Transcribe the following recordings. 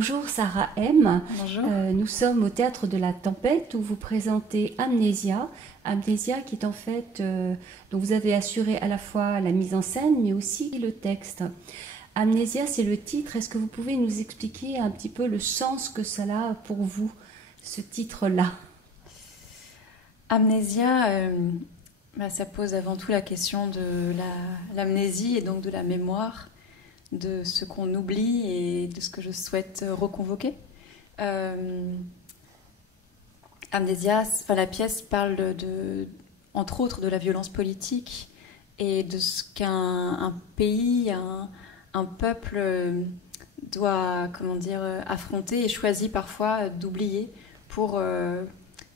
Bonjour Sarah M. Bonjour. Nous sommes au Théâtre de la Tempête où vous présentez Amnésia. Amnésia qui est en fait, dont vous avez assuré à la fois la mise en scène mais aussi le texte. Amnésia, c'est le titre. Est-ce que vous pouvez nous expliquer un petit peu le sens que cela a pour vous, ce titre-là? Amnésia, ça pose avant tout la question de l'amnésie et donc de la mémoire, de ce qu'on oublie et de ce que je souhaite reconvoquer. Amnésia, la pièce parle entre autres de la violence politique et de ce qu'un pays, un peuple doit, affronter et choisit parfois d'oublier pour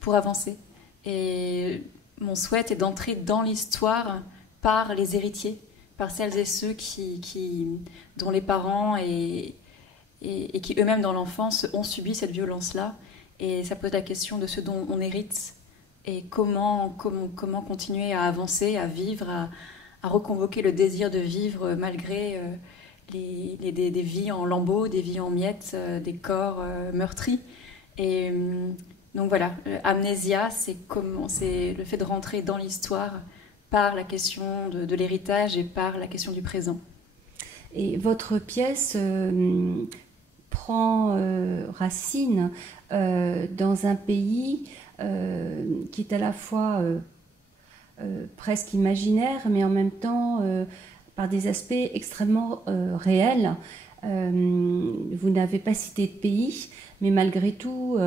avancer. Et mon souhait est d'entrer dans l'histoire par les héritiers, par celles et ceux dont les parents et qui eux-mêmes dans l'enfance ont subi cette violence-là. Et ça pose la question de ce dont on hérite et comment continuer à avancer, à vivre, à reconvoquer le désir de vivre malgré des vies en lambeaux, des vies en miettes, des corps meurtris. Et donc voilà, Amnésia, c'est le fait de rentrer dans l'histoire par la question de l'héritage et par la question du présent. Et votre pièce prend racine dans un pays qui est à la fois presque imaginaire, mais en même temps par des aspects extrêmement réels. Vous n'avez pas cité de pays, mais malgré tout,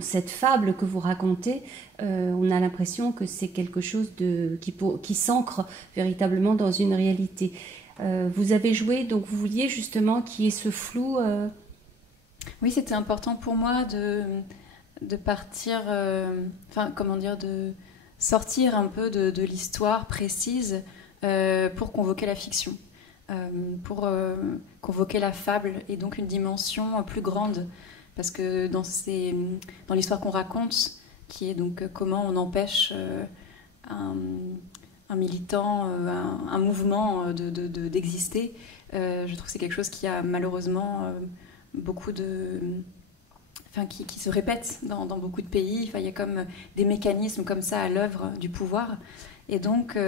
cette fable que vous racontez, on a l'impression que c'est quelque chose qui s'ancre véritablement dans une réalité. Vous avez joué, donc vous vouliez justement qu'il y ait ce flou. Oui, c'était important pour moi de partir, de sortir un peu de l'histoire précise pour convoquer la fiction, pour convoquer la fable et donc une dimension plus grande. Parce que dans l'histoire qu'on raconte, qui est donc comment on empêche un militant, un mouvement d'exister, je trouve que c'est quelque chose qui a malheureusement beaucoup qui se répète dans beaucoup de pays. Il y a comme des mécanismes comme ça à l'œuvre du pouvoir. Et donc,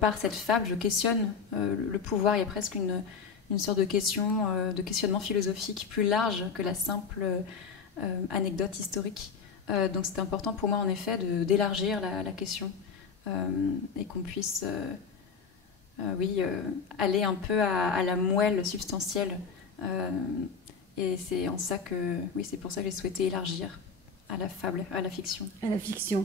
par cette fable, je questionne le pouvoir. Il y a presque une sorte de questionnement philosophique plus large que la simple anecdote historique. Donc c'était important pour moi en effet d'élargir la question et qu'on puisse aller un peu à la moelle substantielle. Et c'est en ça c'est pour ça que j'ai souhaité élargir à la fable, à la fiction. À la fiction.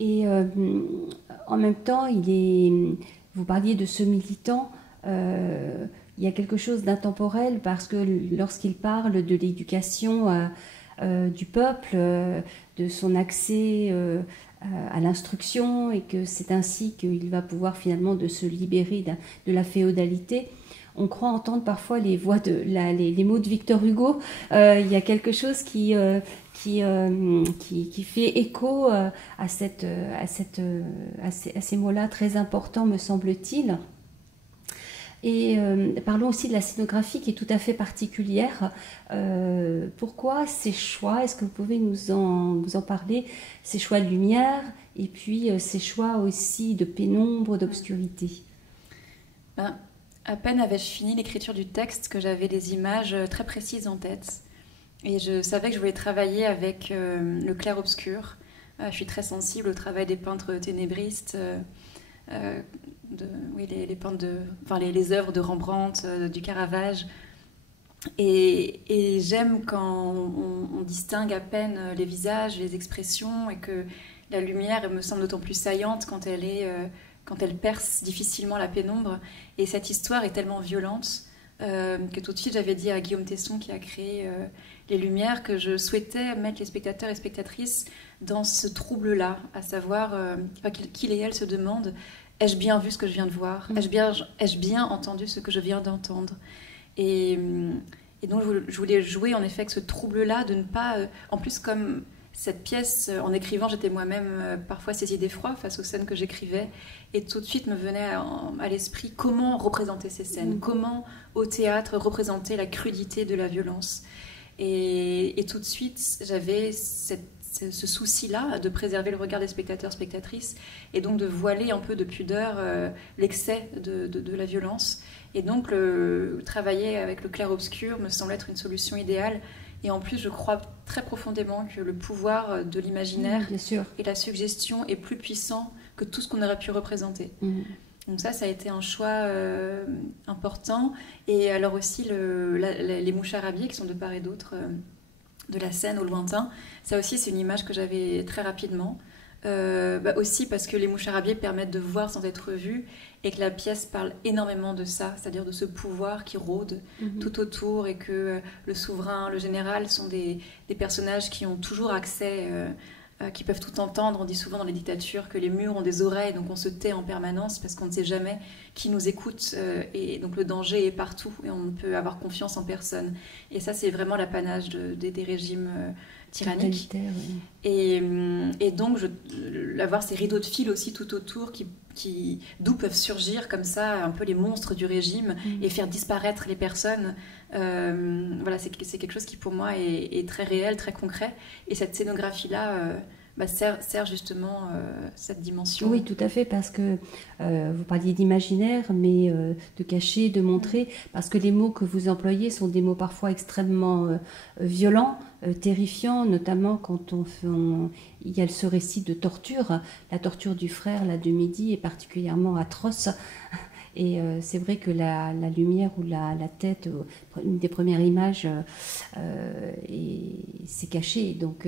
Et en même temps, vous parliez de ce militant. Il y a quelque chose d'intemporel parce que lorsqu'il parle de l'éducation du peuple, de son accès à l'instruction et que c'est ainsi qu'il va pouvoir finalement de se libérer de la féodalité, on croit entendre parfois les mots de Victor Hugo. Il y a quelque chose qui fait écho à ces mots-là très importants, me semble-t-il. Et parlons aussi de la scénographie qui est tout à fait particulière. Pourquoi ces choix? Est-ce que vous pouvez nous en parler? Ces choix de lumière et puis ces choix aussi de pénombre, d'obscurité. À peine avais-je fini l'écriture du texte que j'avais des images très précises en tête. Et je savais que je voulais travailler avec le clair-obscur. Je suis très sensible au travail des peintres ténébristes. Les œuvres de Rembrandt, du Caravage. Et j'aime quand on distingue à peine les visages, les expressions, et que la lumière me semble d'autant plus saillante quand elle perce difficilement la pénombre. Et cette histoire est tellement violente que tout de suite j'avais dit à Guillaume Tesson qui a créé les lumières que je souhaitais mettre les spectateurs et spectatrices dans ce trouble-là, à savoir qu'il et elle se demandent: ai-je bien vu ce que je viens de voir? Ai-je bien entendu ce que je viens d'entendre? Et donc je voulais jouer en effet avec ce trouble-là, de ne pas... en plus, comme cette pièce, en écrivant, j'étais moi-même parfois saisie d'effroi face aux scènes que j'écrivais. Et tout de suite me venait à l'esprit comment représenter ces scènes, comment au théâtre représenter la crudité de la violence. Et tout de suite, j'avais ce souci-là de préserver le regard des spectateurs, spectatrices, et donc de voiler un peu de pudeur l'excès de la violence. Et donc, travailler avec le clair-obscur me semble être une solution idéale. Et en plus, je crois très profondément que le pouvoir de l'imaginaire et la suggestion est plus puissant que tout ce qu'on aurait pu représenter. Donc ça a été un choix important. Et alors aussi, les moucharabis qui sont de part et d'autre de la scène au lointain, ça aussi, c'est une image que j'avais très rapidement. Aussi parce que les moucharabis permettent de voir sans être vus et que la pièce parle énormément de ça, c'est-à-dire de ce pouvoir qui rôde tout autour et que le souverain, le général sont des personnages qui ont toujours accès, qui peuvent tout entendre. On dit souvent dans les dictatures que les murs ont des oreilles, donc on se tait en permanence parce qu'on ne sait jamais qui nous écoute et donc le danger est partout et on ne peut avoir confiance en personne. Et ça, c'est vraiment l'apanage des régimes tyrannique. Et donc, avoir ces rideaux de fil aussi tout autour d'où peuvent surgir comme ça un peu les monstres du régime et faire disparaître les personnes. Voilà, c'est quelque chose qui pour moi est très réel, très concret. Et cette scénographie-là sert justement cette dimension. Oui, tout à fait, parce que vous parliez d'imaginaire, mais de cacher, de montrer, parce que les mots que vous employez sont des mots parfois extrêmement violents, terrifiants, notamment quand il y a ce récit de torture. La torture du frère, là, de Mehdi, est particulièrement atroce. Et c'est vrai que la lumière ou la tête, une des premières images, c'est caché, donc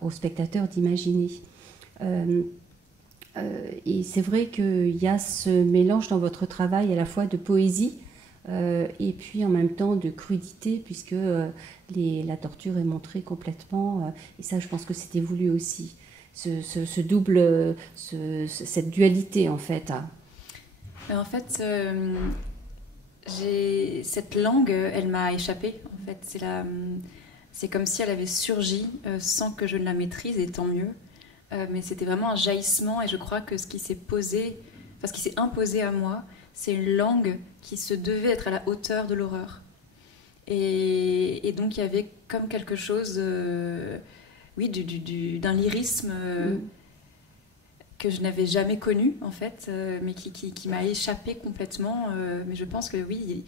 au spectateur d'imaginer. Et c'est vrai qu'il y a ce mélange dans votre travail à la fois de poésie et puis en même temps de crudité, puisque la torture est montrée complètement, et ça je pense que c'était voulu aussi, ce double, cette dualité en fait. En fait, cette langue, elle m'a échappé. En fait, c'est comme si elle avait surgi sans que je ne la maîtrise, et tant mieux. Mais c'était vraiment un jaillissement, et je crois que ce qui s'est imposé à moi, c'est une langue qui se devait être à la hauteur de l'horreur. Et donc il y avait comme quelque chose, d'un lyrisme que je n'avais jamais connu en fait, mais qui m'a échappé complètement. Mais je pense que oui,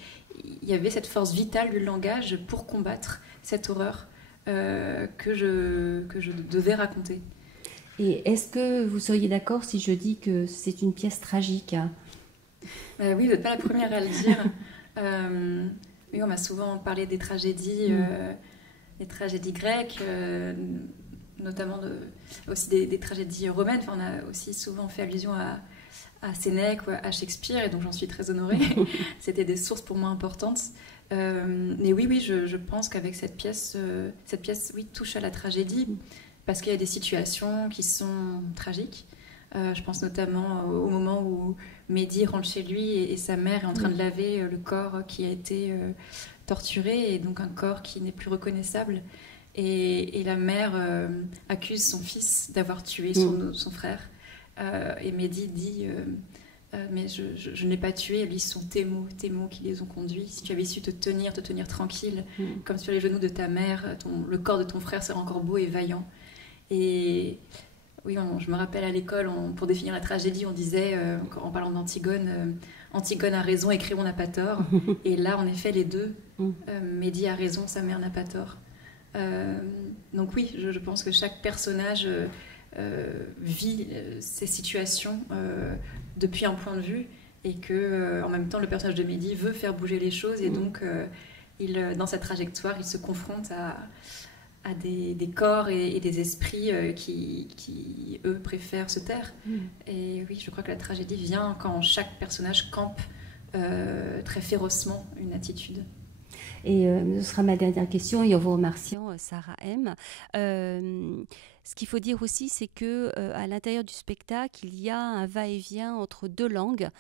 il y avait cette force vitale du langage pour combattre cette horreur que je devais raconter. Et est-ce que vous seriez d'accord si je dis que c'est une pièce tragique? Oui, vous n'êtes pas la première à le dire. Oui, on m'a souvent parlé des tragédies grecques, notamment aussi des tragédies romaines. Enfin, on a aussi souvent fait allusion à Sénèque ou à Shakespeare, et donc j'en suis très honorée. C'était des sources pour moi importantes. Mais oui, je pense qu'avec cette pièce, oui, touche à la tragédie, parce qu'il y a des situations qui sont tragiques. Je pense notamment au moment où Mehdi rentre chez lui et sa mère est en train de laver le corps qui a été torturé, et donc un corps qui n'est plus reconnaissable. Et la mère accuse son fils d'avoir tué son frère. Et Mehdi dit mais je ne l'ai pas tué, elle dit ce sont tes mots qui les ont conduits. Si tu avais su te tenir tranquille, comme sur les genoux de ta mère, le corps de ton frère serait encore beau et vaillant. Et oui, je me rappelle à l'école, pour définir la tragédie, on disait, en parlant d'Antigone, Antigone a raison et Créon n'a pas tort. Et là, en effet, les deux. Mehdi a raison, sa mère n'a pas tort. Donc oui, je pense que chaque personnage vit ces situations depuis un point de vue, et que en même temps, le personnage de Mehdi veut faire bouger les choses, et donc dans cette trajectoire, il se confronte à des corps et des esprits qui, eux, préfèrent se taire. Et oui, je crois que la tragédie vient quand chaque personnage campe très férocement une attitude. Et ce sera ma dernière question, et en vous remerciant, Sarah M. Ce qu'il faut dire aussi, c'est que à l'intérieur du spectacle, il y a un va-et-vient entre deux langues,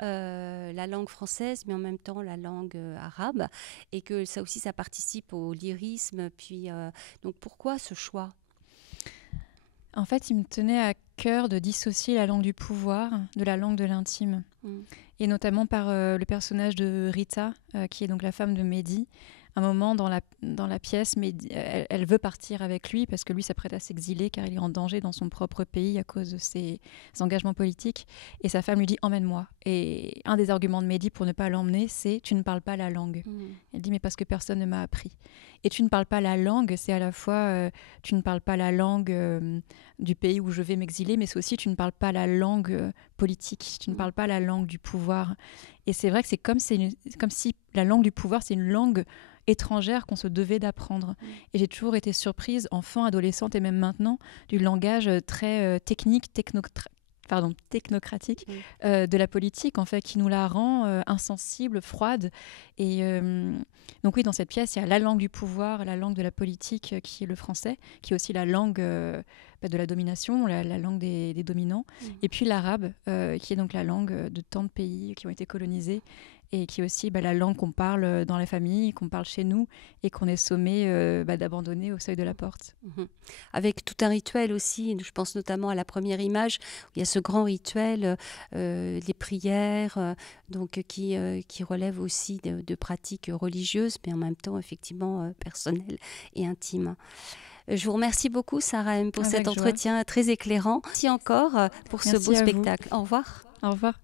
la langue française, mais en même temps la langue arabe, et que ça aussi, ça participe au lyrisme. Puis, donc pourquoi ce choix? En fait, il me tenait à cœur de dissocier la langue du pouvoir de la langue de l'intime. Et notamment par le personnage de Rita, qui est donc la femme de Mehdi. Un moment dans la pièce, Mehdi, elle veut partir avec lui parce que lui s'apprête à s'exiler car il est en danger dans son propre pays à cause de ses engagements politiques. Et sa femme lui dit « emmène-moi ». Et un des arguments de Mehdi pour ne pas l'emmener, c'est « tu ne parles pas la langue ». Elle dit « mais parce que personne ne m'a appris ». Et tu ne parles pas la langue, c'est à la fois tu ne parles pas la langue du pays où je vais m'exiler, mais c'est aussi tu ne parles pas la langue politique, tu ne parles pas la langue du pouvoir. Et c'est vrai que c'est comme si la langue du pouvoir, c'est une langue étrangère qu'on se devait d'apprendre. Et j'ai toujours été surprise, enfant, adolescente et même maintenant, du langage très technique, technocratique de la politique, en fait, qui nous la rend insensible, froide. Et donc oui, dans cette pièce, il y a la langue du pouvoir, la langue de la politique, qui est le français, qui est aussi la langue de la domination, la langue des dominants, et puis l'arabe, qui est donc la langue de tant de pays qui ont été colonisés, et qui est aussi la langue qu'on parle dans la famille, qu'on parle chez nous, et qu'on est sommé d'abandonner au seuil de la porte. Avec tout un rituel aussi, je pense notamment à la première image, où il y a ce grand rituel, les prières, donc qui relèvent aussi de pratiques religieuses, mais en même temps effectivement personnelles et intimes. Je vous remercie beaucoup, Sarah M, pour cet entretien très éclairant. Merci encore pour ce beau spectacle. Au revoir. Au revoir.